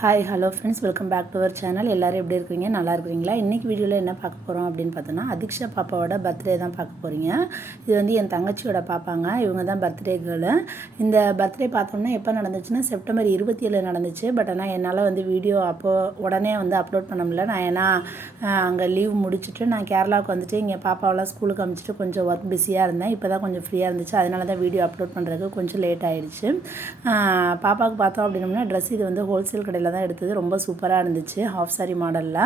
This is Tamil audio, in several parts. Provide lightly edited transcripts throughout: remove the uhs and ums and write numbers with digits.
ஹாய் ஹலோ ஃப்ரெண்ட்ஸ், welcome back to our channel. எல்லோரும் எப்படி இருக்கீங்க? நல்லா இருக்கிறீங்களா? இன்றைக்கி வீடியோவில் என்ன பார்க்க போகிறோம் அப்படின்னு பார்த்தோன்னா, அதிக்ஷா பாப்பாவோட பர்த்டே தான் பார்க்க போகிறீங்க. இது வந்து என் தங்கச்சியோட பாப்பாங்க. இவங்க தான் பர்த்டே கேர்ளு. இந்த பர்த்டே பார்த்தோம்னா எப்போ நடந்துச்சுன்னா செப்டம்பர் 27 நடந்துச்சு. பட் ஆனால் என்னால் வந்து வீடியோ உடனே வந்து அப்லோட் பண்ண முடியல. நான் ஏன்னா அங்கே லீவ் முடிச்சுட்டு நான் கேரளாவுக்கு வந்துட்டு இங்கே பாப்பாவெல்லாம் ஸ்கூலுக்கு அனுப்பிச்சிட்டு கொஞ்சம் ஒர்க் பிஸியாக இருந்தேன். இப்போ தான் கொஞ்சம் ஃப்ரீயாக இருந்துச்சு. அதனால தான் வீடியோ அப்லோட் பண்ணுறதுக்கு கொஞ்சம் லேட் ஆகிடுச்சு. பாப்பாவுக்கு பார்த்தோம் அப்படின்னோம்னா ட்ரெஸ் இது வந்து ஹோல்சேல் கடையில் தான் எடுத்தது. ரொம்ப சூப்பராக இருந்துச்சு, ஹாஃப் சாரி மாடலில்.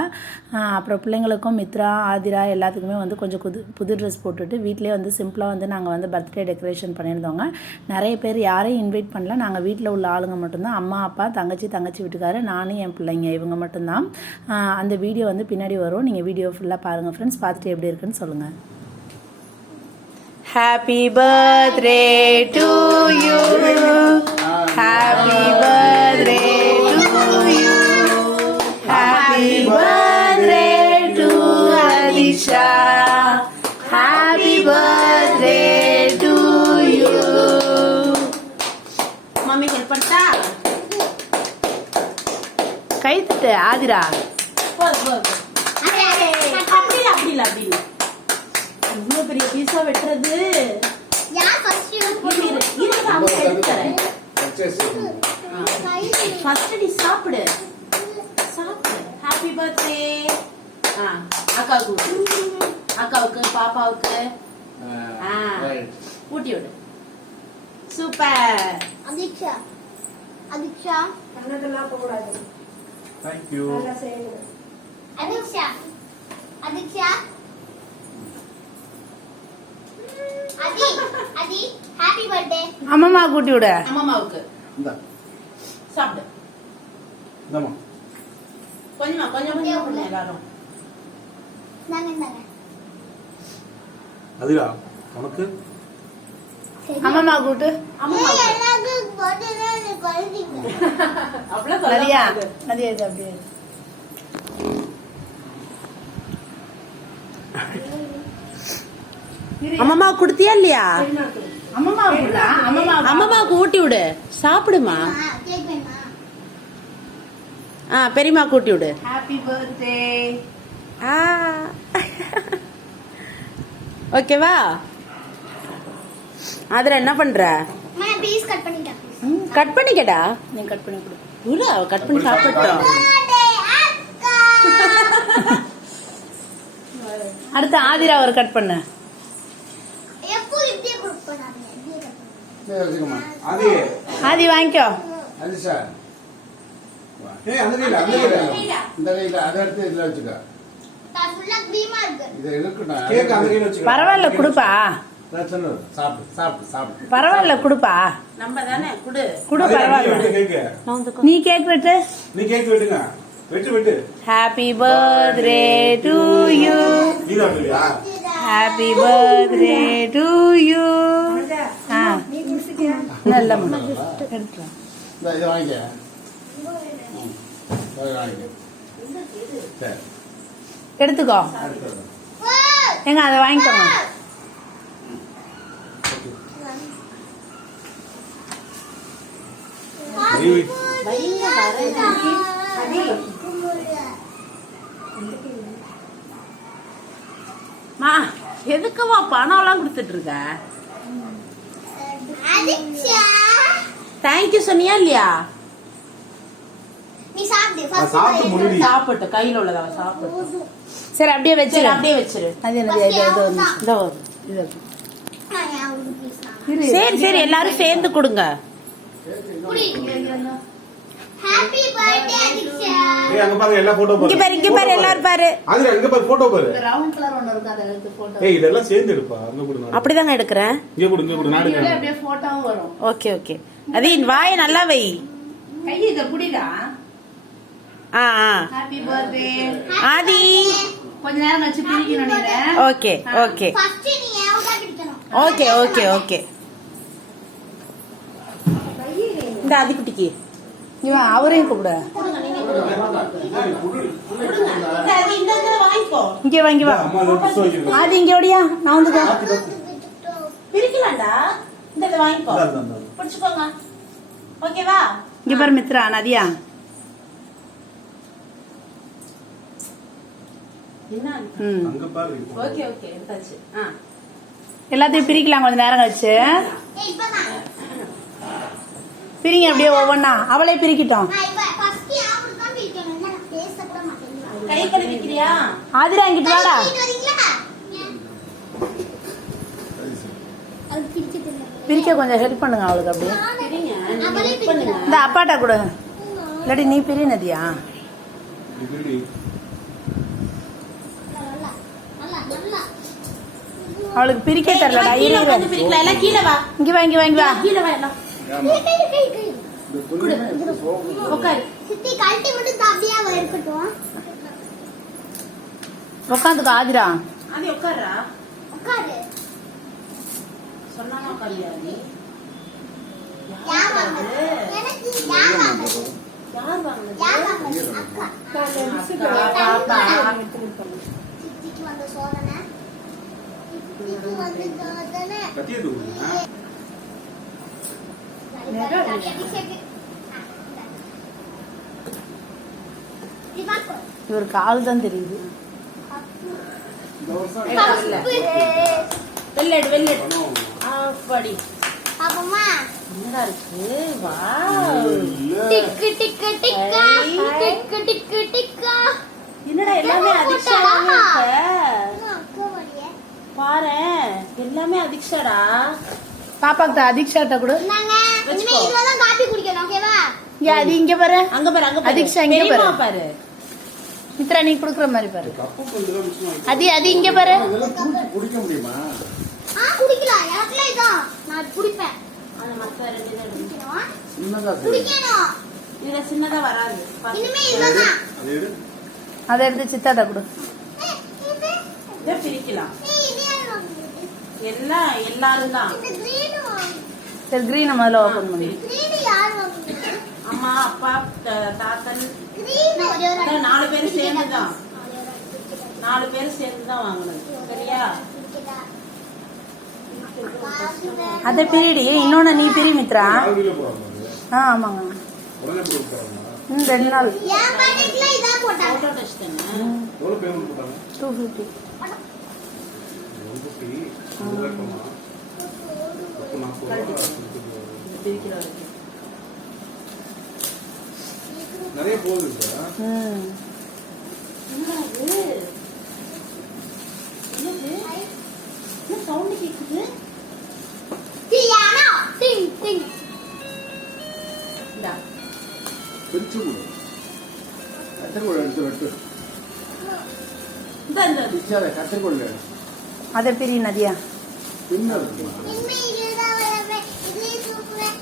அப்புறம் பிள்ளைங்களுக்கும் மித்ரா ஆதிரா எல்லாத்துக்குமே வந்து கொஞ்சம் புது ட்ரெஸ் போட்டுட்டு வீட்டிலே வந்து சிம்பிளாக வந்து நாங்கள் வந்து பர்த்டே டெக்கரேஷன் பண்ணியிருந்தோங்க. நிறைய பேர் யாரையும் இன்வைட் பண்ணல. நாங்கள் வீட்டில் உள்ள ஆளுங்க மட்டும்தான், அம்மா அப்பா தங்கச்சி வீட்டுக்காரர், நானும் என் பிள்ளைங்க, இவங்க மட்டும்தான். அந்த வீடியோ வந்து பின்னாடி வரும். நீங்கள் வீடியோ ஃபுல்லாக பாருங்கள் ஃப்ரெண்ட்ஸ். பார்த்துட்டு எப்படி இருக்குன்னு சொல்லுங்கள். Happy birthday to you. Happy birthday to you. Happy birthday to Alisha. Happy birthday to you. Mummy help பண்ணா? கை தட்டு ஆதிரா. அப்படி இவ்வளோ பெரிய பீஸா வெட்டுறது யார் ஃபர்ஸ்ட் ஃபர்ஸ்ட் நீ சாப்பிடு. Happy birthday. அக்காவுக்கு பாப்பாவுக்கு ஊட்டி விடு. சூப்பர். அதிக்ஷா கண்ணதெல்லாம் போடாது. Thank you. அதிக்ஷா அதி ஹேப்பி பர்த்டே. அம்மா கூட்டி விடு. அம்மாவுக்கு இந்தா சாப்பிடு. இந்தம்மா கொஞ்சம் எல்லாரும் நாங்க அதிரா உனக்கு அம்மா கூட்டு. எல்லாரும் போடுறது குழந்தைங்க அவ்வளவு நதியா இது அப்படியே. அம்மா குடுத்தியா இல்லையா? அம்மாவுக்கு ஊட்டி விடு, சாப்பிடுமா. கேக் வேணுமா? பெரியம்மா கூட்டி விடு. Happy birthday. ஓகேவா? அதுல என்ன பண்ற? நான் பீஸ் கட் பண்ணிட்டேன். கட் பண்ணிக்கடா. நீ கட் பண்ணி கொடு. விடு, அவ கட் பண்ணி சாப்பிட்டோம். அடுத்து ஆதிரா ஒரு கட் பண்ணு. ஆதி வாங்கிக்கோ. பரவாயில்ல குடுப்பா. பரவாயில்ல குடுப்பா. நம்ம தானே குடு. பரவாயில்ல. நீ கேக் வெட்டு. Happy birthday to you. Happy birthday to you. நல்ல எடுத்துக்கோ. எங்க அதை வாங்கிக்கோங்க. மா எதுக்குமா பணம் எல்லாம் கொடுத்துட்டு இருக்க? தேங்க்யூ சொன்னியா இல்லையா? நீ சாப்பிடு. சாப்பிட்டு கையில உள்ளதா சாப்பிட்டு. சரி அப்படியே வச்சிரு. அப்படியே வச்சிரு. அது சரி எல்லாரும் சேர்ந்து கொடுங்க. Happy birthday Athiksha. அங்க பாருங்க எல்லா போட்டோ பாரு. இங்க பாரு எல்லாரும் பாரு. அதுல அங்க பாரு போட்டோ பாரு. ரவுண்ட் கலர் ஒன்னு இருக்கு, அத எடுத்து போட்டோ. இதெல்லாம் சேர்ந்து எடுப்பா. அங்க கொடுங்க. அப்படிதாங்க எடுக்கறேன். இங்க கொடுங்க நாடு. அப்படியே போட்டோவும் வரும். ஓகே. அது வாயை நல்லா வை. கை இத புடிடா. ஹாப்பி பர்த்டே ஆதி. கொஞ்ச நேரம் வச்சு பிரிக்கணும் நீங்க. ஓகே. ஃபர்ஸ்ட் நீ ஏவதா பிடிக்கணும். ஓகே. இந்த ஆதி குட்டிக்கு இவன் அவரையும் கூப்பிட. இங்க வாங்கி வா. ஆதி இங்க ஓடியா. நான் வந்து பிரிக்கலாம்டா. இந்த வாங்கிக்கோ. பிடிச்சுக்கோங்க. ஓகேவா? இங்க பாரு மித்ரா, நதியா என்ன ம் அங்க பாரு இப்போ. ஓகே ஓகே எடுத்தாச்சு எல்லாத்தையும் பிரிக்கலாம் கொஞ்சம் நேரம் கழிச்சு. ஏய் இப்பதான் பிரிங்க அப்படியே ஒவ்வொன்றா. அவளே பிரிக்கிட்டோம். நான் இப்ப ஃபர்ஸ்ட் யாருக்கு தான் பிரிக்கணும் என்ன நான் பேச கூட மாட்டேன் கை கழுவிக்கிறியா? ஆதிரா இங்கிட்டு வாடா. வரீங்களா அது பிரிக்க தெரியல பிரிக்க கொஞ்சம் ஹெல்ப் பண்ணுங்க அவளுக்கு அப்படியே. பிரிங்க அவளே பண்ணுங்க. இந்த அப்பாட்டா கூட இல்லாட்டி நீ பிரி நதியா. இப்படி நல்லா நல்லா நல்லா அவளுக்கு பிரிக்க தெரியலடா. கீழே இரு உட்கார்ந்து பிரிக்கலாம். எல்லாம் கீழே வா. இங்க வா, இங்க வா, இங்க வா. கீழே வா எல்லாம். ஆமா. கை இந்த புல்லு உட்காரு. சித்தி கழட்டி மட்டும் அப்படியே அவ இருக்கட்டும் உட்காந்துக்கோ ஆதிரா. ஆதி உட்காருடா. உட்காரு சொன்னாமா உட்காரியா நீ? யார் வாங்குது எனக்கு யார் வாங்குது யார் வாங்குனது? யார் வாங்குது அக்கா அக்கா, பாப்பா. சித்திக்கு வந்த சோதனை சித்திக்கு வந்த சோதனை கத்தியை தூக்குங்க. இவருக்கு ஆள் தான் தெரியுது. இந்த வருஷம் வெள்ளெடு வெள்ளெடு. பணம் அப்படி அப்பமா என்னடா இருக்கு? வா. இல்ல. டிக்கு டிக்கு டிக்கா டிக்கு டிக்கு டிக்கா என்னடா எல்லாமே அதிர்ஷ்டமா இருக்க? அக்கா வரியே பாரேன் எல்லாமே அதிர்ஷ்டடா. பாப்பாக்கு அதிக்ஷாட்ட கூட. நாங்க இனிமே இதுல தான் காபி குடிக்கணும் ஓகேவா இங்க அது இங்க பாரு. அங்க பாரு அங்க பாரு. அதிர்ஷ்டம் இங்க பெரியம்மா பாரு. பாரு. மித்ரா நீ குடுக்குற மாதிரி பாரு. கப்பு கொஞ்சம் தான் மிச்சம் ஆயிடுச்சு. அது இங்க பாரு. அதெல்லாம் தூக்கி குடிக்க முடியுமா? குடிக்கலாம் எனக்குலாம் இதான் நான் குடிப்பேன் அந்த மத்த ரெண்டு தான் இருக்கு. குடிக்கணும் சின்னதா சரி. குடிக்கணும் இதுல சின்னதா வராது. இனிமே இதுதான் அது எடு. அதை எடுத்து சித்தாட்ட கொடு. இது இதை பிரிக்கலாம். இது யார் வாங்குது எல்லாம் எல்லாரும் தான். இந்த கிரீன் சரி கிரீனை முதல்ல ஓபன் பண்ணு. கிரீன் யார் வாங்குது அம்மா அப்பா தாத்தன் கிரீன் ஒரே ஒரு அதான் 4 பேரும் சேர்ந்து தான். 4 பேரும் சேர்ந்து தான் வாங்கணும். சரியா? அதை பிரிடி. இன்னொன்னு நீ பிரி மித்ரா. கால்வில போறாங்க அது. ஆமாங்க. உடனே போட்டு போறாங்க. 2 நாள். என் பர்த்டேக்குல இதா போட்டாங்க போட்டோ டச் தானே. எவ்வளவு பேமெண்ட் போட்டாங்க? 250. ரொம்ப ஃப்ரீ. ரொம்ப அப்போ நான் சொல்றேன். பிரிக்கிற வரைக்கும். நிறைய போகுது சார். ம் என்னடா இது? என்னது? என்ன சவுண்ட் கேக்குது? பியானோ டிங் டிங் இந்தா. பிரிச்சு கொடு. கத்திரிக்கோள் எடுத்து வெட்டு. இந்த இந்த பிச்சாத கத்திரிக்கோள் எடு. அதை பிரி நதியா. பின்ன இருக்குமா? இனிமே இதுதான் வரவே இதுலயே தூக்குவேன்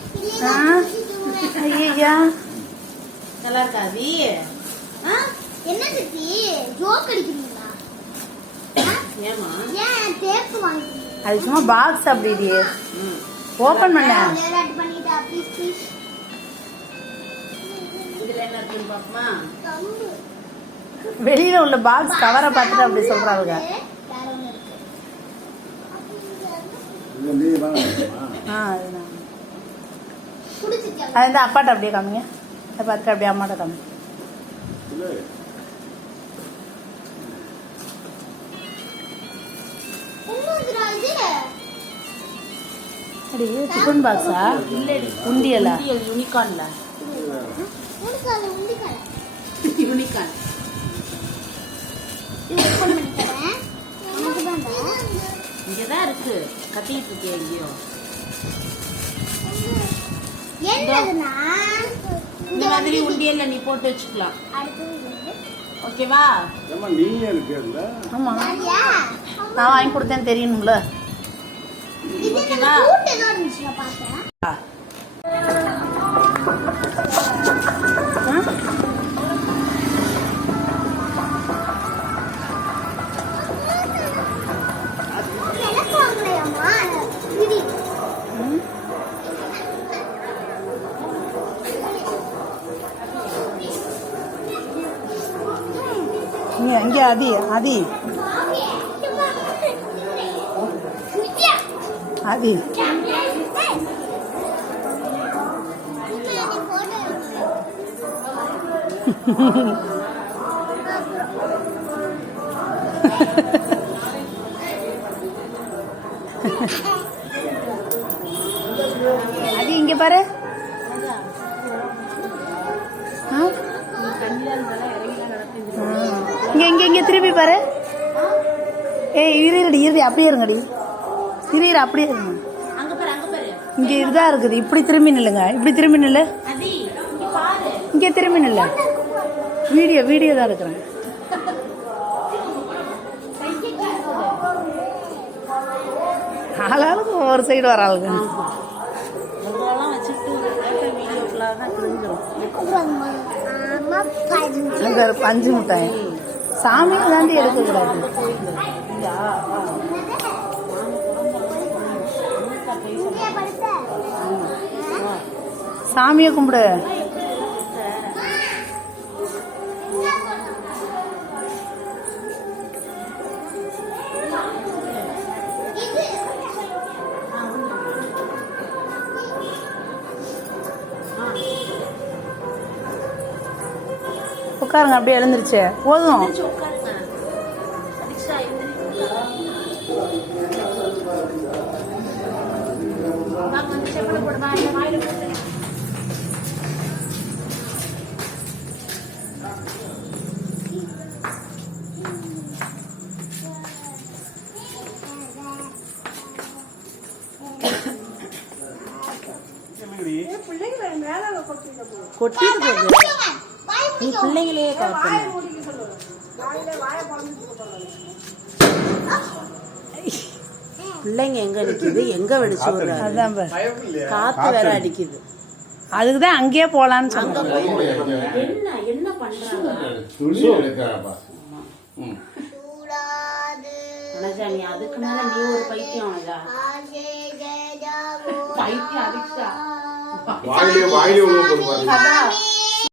ஆ? இதுலயே தூக்குவேன் ஐயா நல்லா இருக்காது. என்ன சித்தி ஜோக் அடிக்கிறீங்களா ஏமா? ஏன் டேப் வாங்கிட்டீங்க அது சும்மா பாக்ஸ் அப்படி ஓபன் பண்ண. விளையாட்டு பண்ணிட்டா ப்ளீஸ் ப்ளீஸ் இதுல என்ன இருக்குன்னு பாப்போமா? கம்பு வெளியில உள்ள பாக்ஸ் கவரை பார்த்துட்டு அப்படி சொல்றாங்க. வேற ஒண்ணு இருக்கு இது நீ வாங்கணுமா? அதுதான். குடிச்சிட்டு அது வந்து அப்பாட்ட அப்படியே காமிங்க. அதை பார்த்துட்டு அப்படியே அம்மாட்ட காமிங்க. இல்ல. என்னதுடா இது அடி டிஃபன் பாக்ஸா உண்டியலா? உண்டியல் யூனிகார்ன்ல. உனக்கு உண்டிக்கால யூனிகார்ன். இது ஓபன் பண்ணி தரேன் நமக்கு தான்டா இங்கதான் இருக்கு. கத்திட்டு இருக்கே எங்கேயோ. என்னதுன்னா இந்த மாதிரி உண்டியல்ல நீ போட்டு வச்சுக்கலாம். அடுத்தது ஓகேவா? ஏம்மா நீயே இருக்கேல்ல? ஆமா சரியா நான் வாங்கி கொடுத்தேன்னு தெரியணும்ல. இது ஓகேவா? கூட்டு ஏதோ இருந்துச்சுல பார்த்தேன் எனக்கு வாங்கலையாம்மா இது நீ அங்கே அதி அதி அதி அது இங்க பாரு. ஆ? இங்க இங்க இங்க திருப்பி பாரு. ஏய் இருடி இருடி அப்படியே இருங்கடி. இரு அப்படியே இருங்க. அங்க பாரு அங்க பாரு. இங்க இதா இருக்குது. இப்படி திரும்பி நில்லுங்க. இப்படி திரும்பி நில்லு. அதி இங்க பாரு. இங்க திரும்பி நில்லு. வீடியோ தான் இருக்கிறேன். ஆளாளுக்கு ஒரு சைடு வர ஆளுங்க. இதெல்லாம் வச்சுட்டு வீடியோக்குள்ள தான் கிழிஞ்சிரும். அங்க ஒரு பஞ்சு மிட்டாய். சாமியை தாண்டி எடுக்கக்கூடாது. சாமியை கும்பிடு. உட்காருங்க. அப்படியே எழுந்துருச்சு. போதும். உட்காருங்க. அடிக்ஷா செப்பல போடுமா இந்த வாயில போட்டு. கொட்டிட்டு போகுது. நீ பிள்ளைங்களையே காட்டணும். பிள்ளைங்க எங்க நிக்குது, எங்க வெடிச்சு விடுறாங்க. அதான் பாரு. காத்து வேற அடிக்குது. அதுக்குதான் அங்கேயே போலான்னு சொன்னேன். என்ன என்ன பண்றாங்க அனஜா? நீ அதுக்கு மேல நீ ஒரு பைத்தியம் அனஜா. பைத்தியம் அடிக்ஷா. வாயிலே உள்ள போடு பாருங்க. அதான்